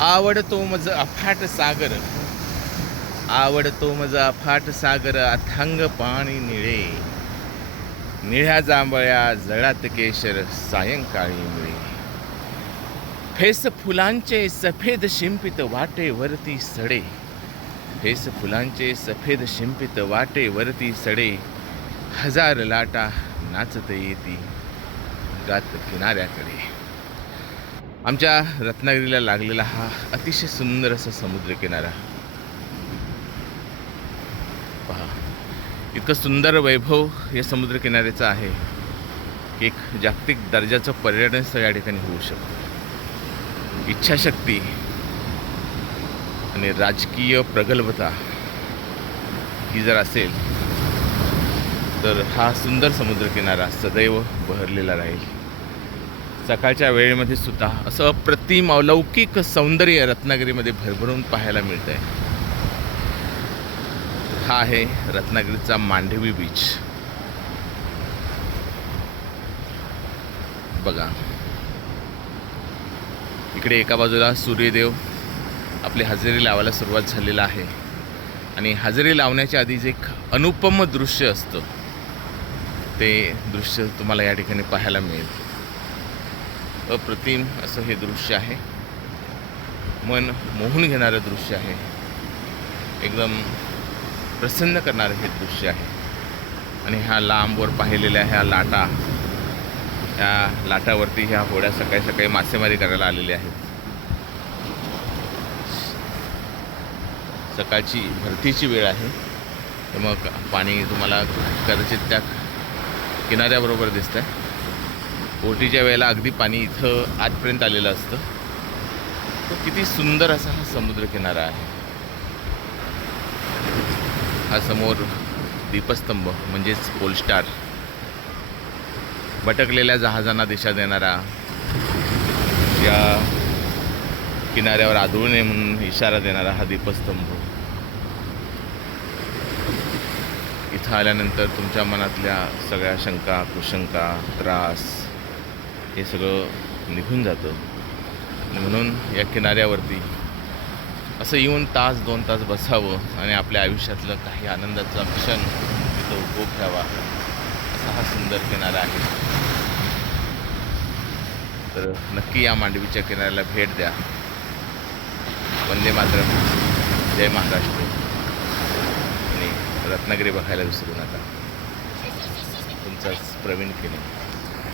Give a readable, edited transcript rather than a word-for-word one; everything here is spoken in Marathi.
आवडतो मज अफाट सागर, आवडतो मज अफाट सागर, अथांग पाणी निळे, निळ्या जांभळ्या जळात केशर, सायंकाळी मिळे. फेस फुलांचे सफेद शिंपित वाटेवरती सडे, फेस फुलांचे सफेद शिंपित वाटेवरती सडे, हजार लाटा नाचत येती गात किनाऱ्याकडे. आमच्या रत्नागिरीला लागलेला हा अतिशय सुंदर असा समुद्रकिनारा पहा. इतकं सुंदर वैभव या समुद्रकिनाऱ्याचं आहे की एक जागतिक दर्जाचं पर्यटन स्थळ या ठिकाणी होऊ शकतं. इच्छाशक्ती आणि राजकीय प्रगल्भता ही जर असेल तर हा सुंदर समुद्रकिनारा सदैव बहरलेला राहील. सकाळच्या वेळेमध्ये सुद्धा असं अप्रतिम अलौकिक सौंदर्य रत्नागिरीमध्ये भरभरून पाहायला मिळत आहे. हा आहे रत्नागिरीचा मांडवी बीच. बघा, इकडे एका बाजूला सूर्यदेव आपली हजेरी लावायला सुरुवात झालेला आहे आणि हजेरी लावण्याच्या आधी जे एक अनुपम दृश्य असतं ते दृश्य तुम्हाला या ठिकाणी पाहायला मिळेल. अप्रतिम असं हे दृश्य आहे, मन मोहून घेणारं दृश्य आहे, एकदम प्रसन्न करणारं हे दृश्य आहे. आणि ह्या लांबवर पाहिलेल्या ह्या लाटा, ह्या लाटावरती ह्या होड्या सकाळी सकाळी मासेमारी करायला आलेल्या आहेत. सकाळची भरतीची वेळ आहे, तर मग पाणी तुम्हाला कदाचित त्या किनाऱ्याबरोबर दिसतं आहे. बोटीच्या वेळेला अगदी पाणी इथं आजपर्यंत आलेलं असतं. तो किती सुंदर असा हा समुद्रकिनारा आहे. हा समोर दीपस्तंभ म्हणजेच पोलस्टार, भटकलेल्या जहाजांना दिशा देणारा, या किनाऱ्यावर आदळू नये म्हणून इशारा देणारा हा दीपस्तंभ. इथं आल्यानंतर तुमच्या मनातल्या सगळ्या शंका, कुशंका, त्रास हे सगळं निघून जातं. म्हणून या किनाऱ्यावरती असं येऊन तास 2 तास बसावं आणि आपल्या आयुष्यातलं काही आनंदाचा क्षण तिथं उपभोग घ्यावा, असा हा सुंदर किनारा आहे. तर नक्की या मांडवीच्या किनाऱ्याला भेट द्या. वंदे मातरम, जय महाराष्ट्र आणि रत्नागिरी बघायला विसरू नका. तुमचाच प्रवीण केले.